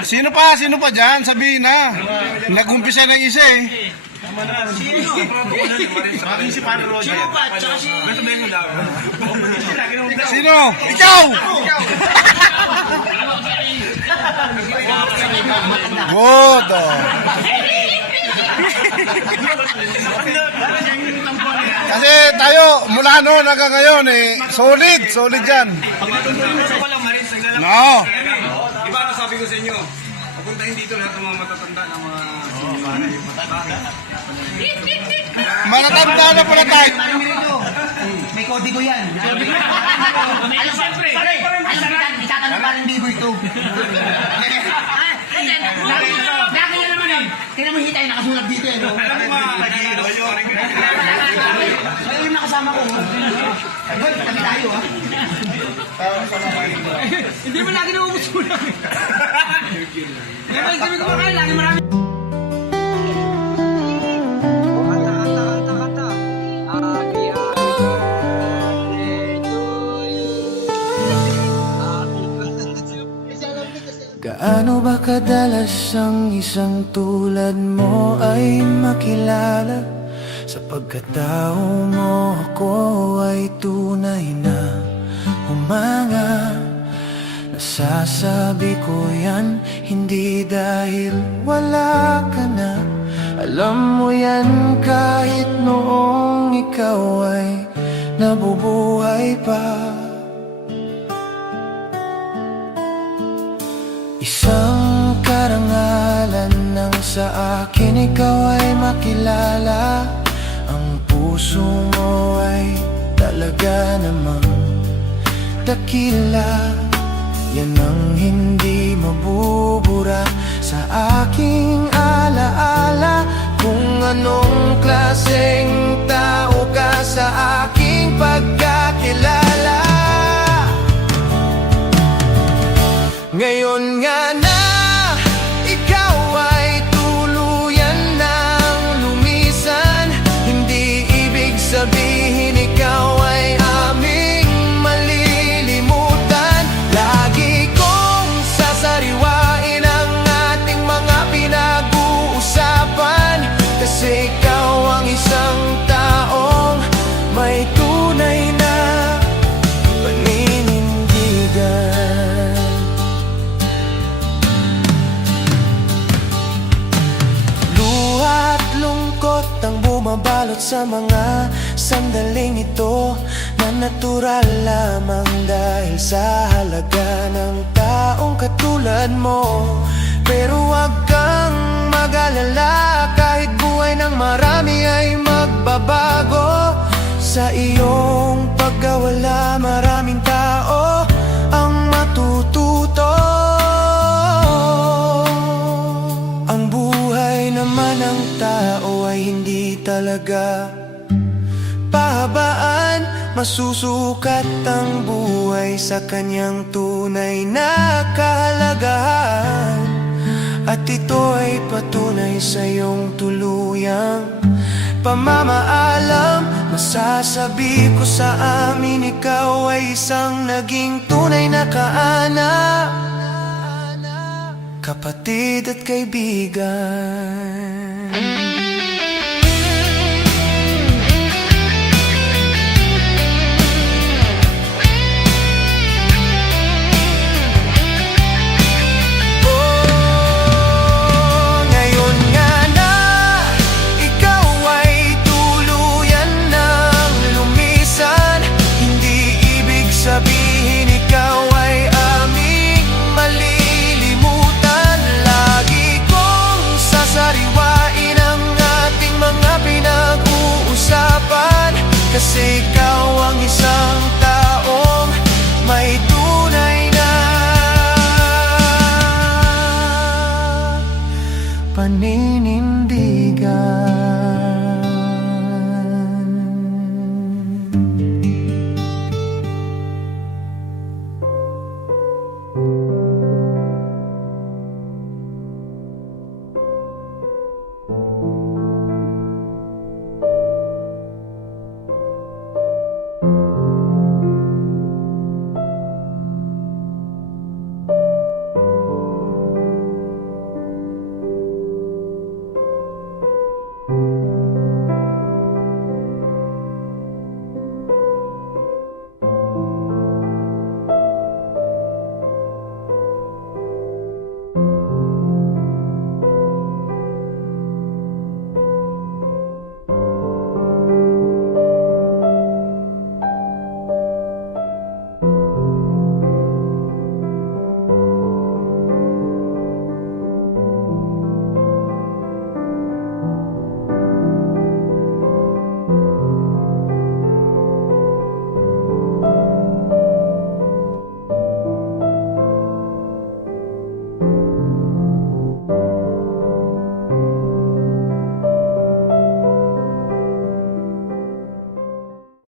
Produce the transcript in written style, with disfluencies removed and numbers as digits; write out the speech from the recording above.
Sino pa dyan? Sabihin na. Nag-umpisa ng isa eh. Sino? Ikaw! Good. Kasi tayo, mula noon hanggang ngayon solid yan. No. Diba ano sabi ko sa inyo? Papuntahin dito lahat ng mga matatanda ng mga Matatanda na pala tayo. May kodigo yan. Alam siyempre. Itatanong pa rin bibo ito. Lagi yan naman eh. Tingnan mo hitay, nakasulat dito eh. Ayun yung nakasama ko. Hoy, kami tayo ha. Hindi mo lagi naubos mo lang. Ngayon kami kumakain, lagi marami. Gaano ba kadalas ang isang tulad mo ay makilala? Sa pagkatao mo ako ay tunay na humanga. Nasasabi ko yan hindi dahil wala ka na. Alam mo yan kahit noong ikaw ay nabubuhay pa. Isang karangalan nang sa akin ikaw ay makilala. Ang puso mo ay talaga namang dakila. Yan ang hindi mabubura sa aking alaala. Kung anong klaseng tao ka sa aking pagkakilala. Ngayon nga na ikaw ay tuluyan ng lumisan. Hindi ibig sabihin ikaw ay aming malilimutan. Lagi kong sasariwain ang ating mga pinag-uusapan. Kasi ikaw ang isang taong may tunay na paninindigan. Ang bumabalot sa mga sandaling ito na natural lamang dahil sa halaga ng taong katulad mo. Pero wag kang mag-alala, kahit buhay ng marami ay magbabago. Sa iyong pagkawala maraming tao ang matututo. Ang buhay naman ng tao ay hindi talaga pahabaan. Masusukat ang buhay sa kanyang tunay na kahalagahan. At ito ay patunay sa iyong tuluyang pamamaalam. Masasabi ko sa amin, ikaw ay isang naging tunay na kaanak, kapatid at kaibigan. Sabi